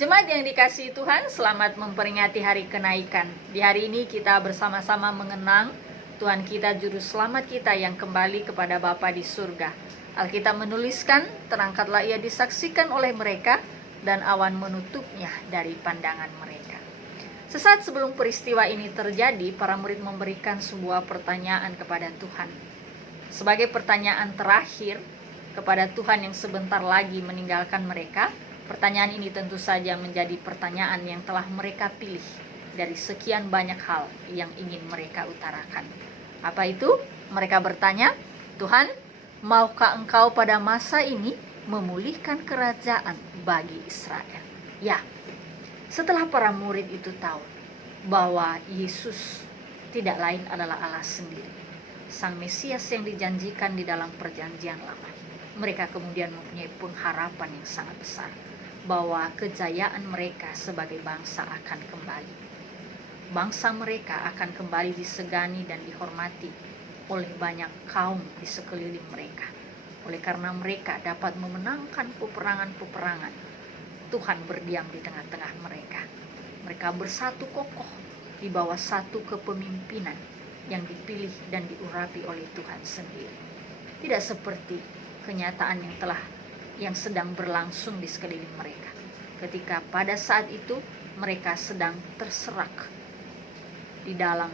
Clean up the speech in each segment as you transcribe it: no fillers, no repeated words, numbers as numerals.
Jemaat yang dikasihi Tuhan, selamat memperingati hari kenaikan. Di hari ini kita bersama-sama mengenang Tuhan kita, Juru Selamat kita yang kembali kepada Bapa di surga. Alkitab menuliskan, terangkatlah ia disaksikan oleh mereka, dan awan menutupnya dari pandangan mereka. Sesaat sebelum peristiwa ini terjadi, para murid memberikan sebuah pertanyaan kepada Tuhan. Sebagai pertanyaan terakhir kepada Tuhan yang sebentar lagi meninggalkan mereka, pertanyaan ini tentu saja menjadi pertanyaan yang telah mereka pilih dari sekian banyak hal yang ingin mereka utarakan. Apa itu? Mereka bertanya, Tuhan, maukah Engkau pada masa ini memulihkan kerajaan bagi Israel? Ya, setelah para murid itu tahu bahwa Yesus tidak lain adalah Allah sendiri, Sang Mesias yang dijanjikan di dalam perjanjian lama, mereka kemudian mempunyai pengharapan yang sangat besar bahwa kejayaan mereka sebagai bangsa akan kembali. Bangsa mereka akan kembali disegani dan dihormati oleh banyak kaum di sekeliling mereka. Oleh karena mereka dapat memenangkan peperangan-peperangan, Tuhan berdiam di tengah-tengah mereka. Mereka bersatu kokoh di bawah satu kepemimpinan yang dipilih dan diurapi oleh Tuhan sendiri. Tidak seperti kenyataan yang sedang berlangsung di sekeliling mereka, ketika pada saat itu mereka sedang terserak di dalam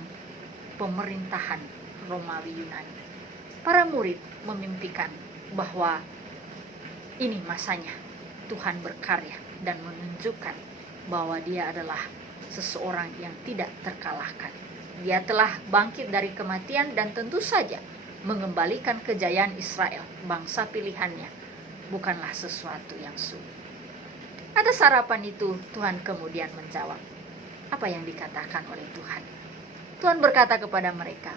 pemerintahan Romawi Yunani. Para murid memimpikan bahwa ini masanya Tuhan berkarya dan menunjukkan bahwa Dia adalah seseorang yang tidak terkalahkan. Dia telah bangkit dari kematian dan tentu saja mengembalikan kejayaan Israel, bangsa pilihannya, bukanlah sesuatu yang sulit. Atas harapan itu, Tuhan kemudian menjawab apa yang dikatakan oleh Tuhan. Tuhan berkata kepada mereka,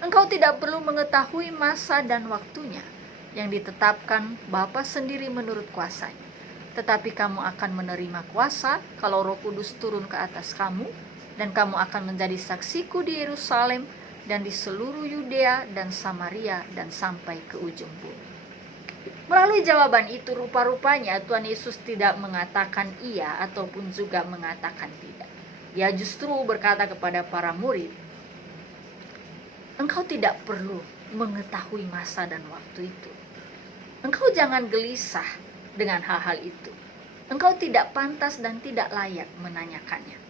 engkau tidak perlu mengetahui masa dan waktunya yang ditetapkan Bapa sendiri menurut kuasanya. Tetapi kamu akan menerima kuasa kalau Roh Kudus turun ke atas kamu, dan kamu akan menjadi saksiku di Yerusalem dan di seluruh Yudea dan Samaria dan sampai ke ujung bumi. Melalui jawaban itu, rupa-rupanya Tuhan Yesus tidak mengatakan iya ataupun juga mengatakan tidak. Dia justru berkata kepada para murid, engkau tidak perlu mengetahui masa dan waktu itu. Engkau jangan gelisah dengan hal-hal itu. Engkau tidak pantas dan tidak layak menanyakannya.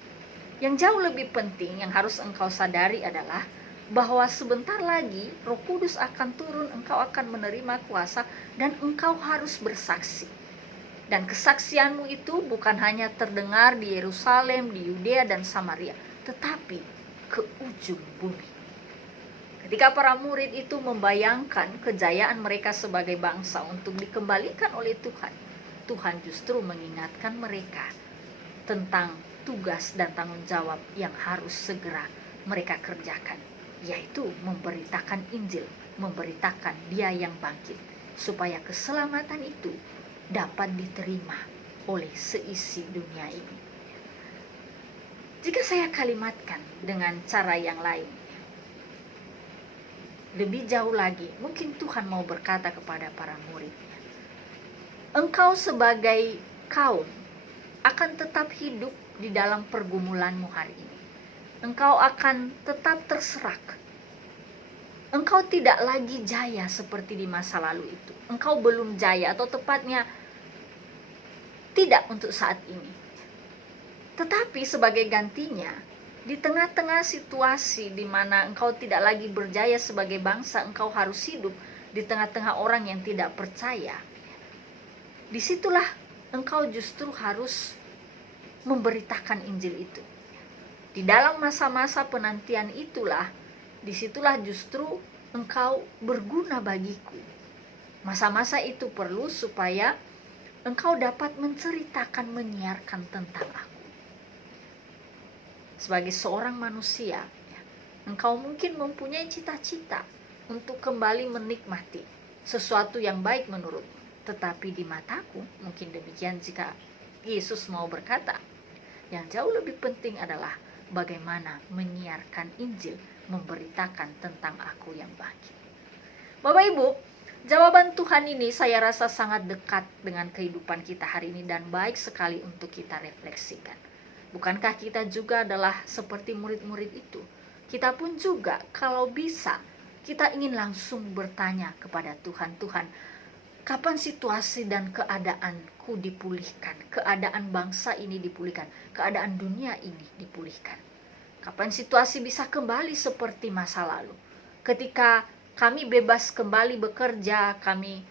Yang jauh lebih penting yang harus engkau sadari adalah bahwa sebentar lagi Roh Kudus akan turun, engkau akan menerima kuasa, dan engkau harus bersaksi. Dan kesaksianmu itu bukan hanya terdengar di Yerusalem, di Yudea dan Samaria, tetapi ke ujung bumi. Ketika para murid itu membayangkan kejayaan mereka sebagai bangsa untuk dikembalikan oleh Tuhan, Tuhan justru mengingatkan mereka tentang tugas dan tanggung jawab yang harus segera mereka kerjakan, yaitu memberitakan Injil, memberitakan Dia yang bangkit, supaya keselamatan itu dapat diterima oleh seisi dunia ini. Jika saya kalimatkan dengan cara yang lain, lebih jauh lagi, mungkin Tuhan mau berkata kepada para muridnya, engkau sebagai kaum akan tetap hidup di dalam pergumulanmu hari ini. Engkau akan tetap terserak. Engkau tidak lagi jaya seperti di masa lalu itu. Engkau belum jaya, atau tepatnya tidak untuk saat ini. Tetapi sebagai gantinya, di tengah-tengah situasi di mana engkau tidak lagi berjaya sebagai bangsa, engkau harus hidup di tengah-tengah orang yang tidak percaya. Disitulah engkau justru harus memberitakan Injil itu. Di dalam masa-masa penantian itulah, disitulah justru engkau berguna bagiku. Masa-masa itu perlu supaya engkau dapat menceritakan, menyiarkan tentang aku. Sebagai seorang manusia, engkau mungkin mempunyai cita-cita untuk kembali menikmati sesuatu yang baik menurutmu. Tetapi di mataku, mungkin demikian jika Yesus mau berkata, yang jauh lebih penting adalah bagaimana menyiarkan Injil, memberitakan tentang aku yang bangkit. Bapak Ibu, Jawaban Tuhan ini saya rasa sangat dekat dengan kehidupan kita hari ini dan baik sekali untuk kita refleksikan. Bukankah kita juga adalah seperti murid-murid itu? Kita pun juga kalau bisa kita ingin langsung bertanya kepada Tuhan, Tuhan, kapan situasi dan keadaanku dipulihkan, keadaan bangsa ini dipulihkan, keadaan dunia ini dipulihkan. Kapan situasi bisa kembali seperti masa lalu, ketika kami bebas kembali bekerja, kami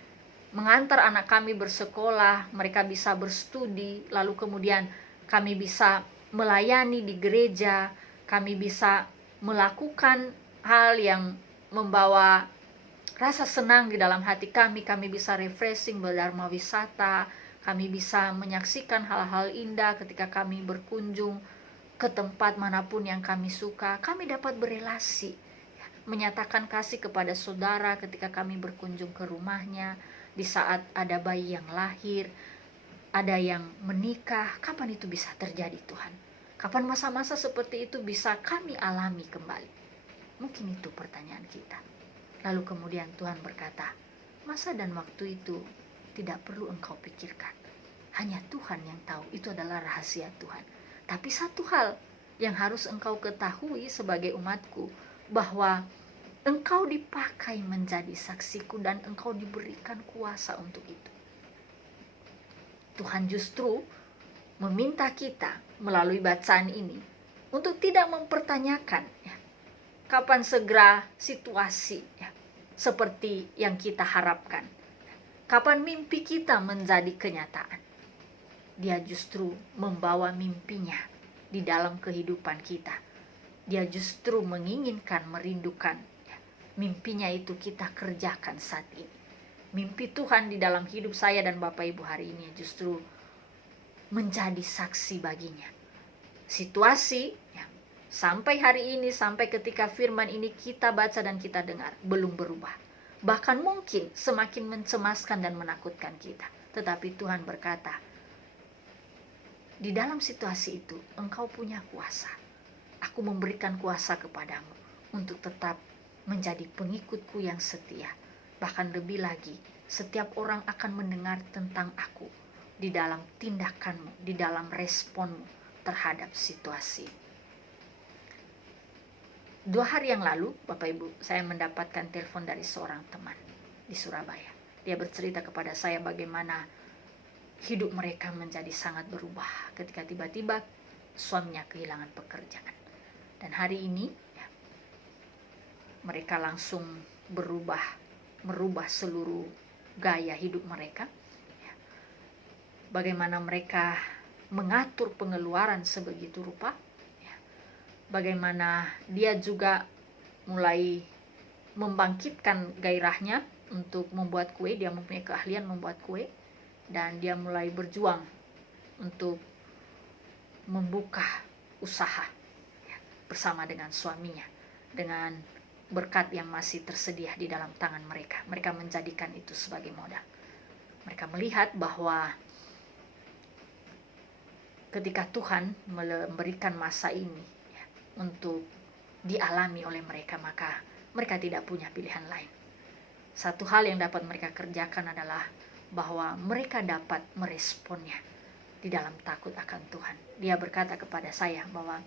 mengantar anak kami bersekolah, mereka bisa berstudi, lalu kemudian kami bisa melayani di gereja, kami bisa melakukan hal yang membawa rasa senang di dalam hati kami bisa refreshing, berdharma wisata, kami bisa menyaksikan hal-hal indah ketika kami berkunjung ke tempat manapun yang kami suka, kami dapat berelasi, menyatakan kasih kepada saudara ketika kami berkunjung ke rumahnya, di saat ada bayi yang lahir, ada yang menikah. Kapan itu bisa terjadi, Tuhan? Kapan masa-masa seperti itu bisa kami alami kembali? Mungkin itu pertanyaan kita. Lalu kemudian Tuhan berkata, masa dan waktu itu tidak perlu engkau pikirkan, hanya Tuhan yang tahu. Itu adalah rahasia Tuhan. Tapi satu hal yang harus engkau ketahui sebagai umatku, bahwa engkau dipakai menjadi saksiku dan engkau diberikan kuasa untuk itu. Tuhan justru meminta kita melalui bacaan ini untuk tidak mempertanyakan kapan segera situasi seperti yang kita harapkan, kapan mimpi kita menjadi kenyataan. Dia justru membawa mimpinya di dalam kehidupan kita. Dia justru menginginkan, merindukan mimpinya itu kita kerjakan saat ini. Mimpi Tuhan di dalam hidup saya dan Bapak Ibu hari ini justru menjadi saksi baginya. Situasi sampai hari ini, sampai ketika firman ini kita baca dan kita dengar, belum berubah. Bahkan mungkin semakin mencemaskan dan menakutkan kita. Tetapi Tuhan berkata, di dalam situasi itu engkau punya kuasa. Aku memberikan kuasa kepadamu untuk tetap menjadi pengikutku yang setia. Bahkan lebih lagi, setiap orang akan mendengar tentang aku di dalam tindakanmu, di dalam responmu terhadap situasi. 2 hari yang lalu, Bapak Ibu, saya mendapatkan telepon dari seorang teman di Surabaya. Dia bercerita kepada saya bagaimana hidup mereka menjadi sangat berubah ketika tiba-tiba suaminya kehilangan pekerjaan. Dan hari ini mereka langsung merubah seluruh gaya hidup mereka. Bagaimana mereka mengatur pengeluaran sebegitu rupa. Bagaimana dia juga mulai membangkitkan gairahnya untuk membuat kue. Dia mempunyai keahlian membuat kue. Dan dia mulai berjuang untuk membuka usaha bersama dengan suaminya. Dengan berkat yang masih tersedia di dalam tangan mereka. Mereka menjadikan itu sebagai modal. Mereka melihat bahwa ketika Tuhan memberikan masa ini untuk dialami oleh mereka, maka mereka tidak punya pilihan lain. Satu hal yang dapat mereka kerjakan adalah bahwa mereka dapat meresponnya di dalam takut akan Tuhan. Dia berkata kepada saya bahwa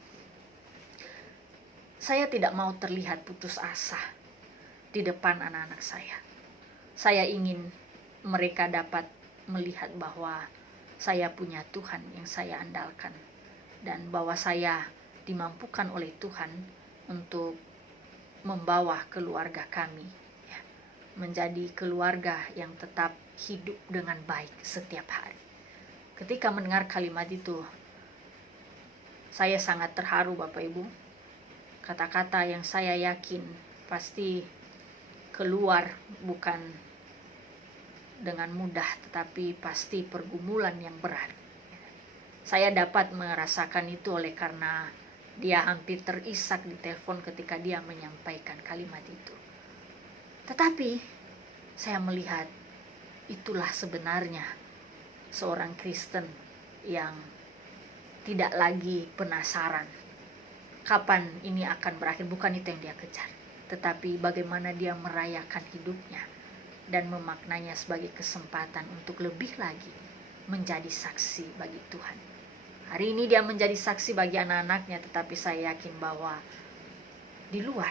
saya tidak mau terlihat putus asa di depan anak-anak saya. Saya ingin mereka dapat melihat bahwa saya punya Tuhan yang saya andalkan, dan bahwa saya dimampukan oleh Tuhan untuk membawa keluarga kami menjadi keluarga yang tetap hidup dengan baik setiap hari. Ketika mendengar kalimat itu, saya sangat terharu, Bapak Ibu. Kata-kata yang saya yakin pasti keluar bukan dengan mudah, tetapi pasti pergumulan yang berat. Saya dapat merasakan itu oleh karena dia hampir terisak di telepon ketika dia menyampaikan kalimat itu. Tetapi saya melihat itulah sebenarnya seorang Kristen yang tidak lagi penasaran kapan ini akan berakhir. Bukan itu yang dia kejar, tetapi bagaimana dia merayakan hidupnya dan memaknainya sebagai kesempatan untuk lebih lagi menjadi saksi bagi Tuhan. Hari ini dia menjadi saksi bagi anak-anaknya, tetapi saya yakin bahwa di luar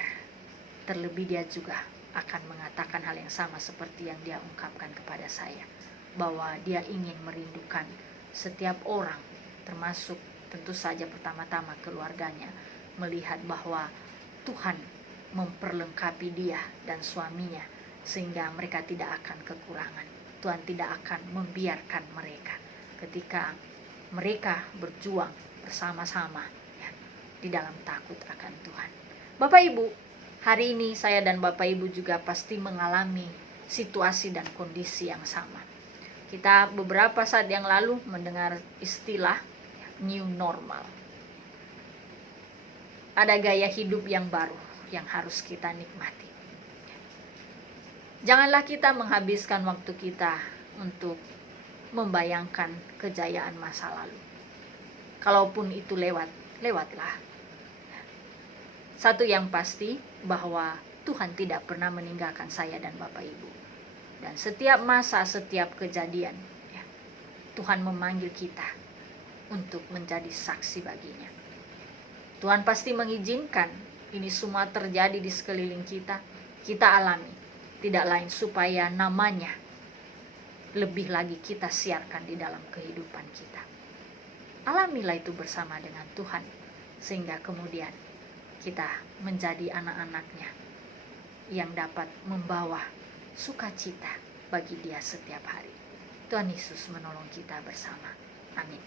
terlebih dia juga akan mengatakan hal yang sama seperti yang dia ungkapkan kepada saya, bahwa dia ingin merindukan setiap orang, termasuk tentu saja pertama-tama keluarganya, melihat bahwa Tuhan memperlengkapi dia dan suaminya sehingga mereka tidak akan kekurangan. Tuhan tidak akan membiarkan mereka ketika mereka berjuang bersama-sama ya, di dalam takut akan Tuhan. Bapak Ibu, hari ini saya dan Bapak Ibu juga pasti mengalami situasi dan kondisi yang sama. Kita beberapa saat yang lalu mendengar istilah new normal. Ada gaya hidup yang baru yang harus kita nikmati. Janganlah kita menghabiskan waktu kita untuk membayangkan kejayaan masa lalu. Kalaupun itu lewatlah. Satu yang pasti bahwa Tuhan tidak pernah meninggalkan saya dan Bapak Ibu. Dan setiap masa, setiap kejadian, ya, Tuhan memanggil kita untuk menjadi saksi baginya. Tuhan pasti mengizinkan ini semua terjadi di sekeliling kita, kita alami. Tidak lain supaya namanya lebih lagi kita siarkan di dalam kehidupan kita. Alamilah itu bersama dengan Tuhan, sehingga kemudian kita menjadi anak-anaknya yang dapat membawa sukacita bagi dia setiap hari. Tuhan Yesus menolong kita bersama. Amin.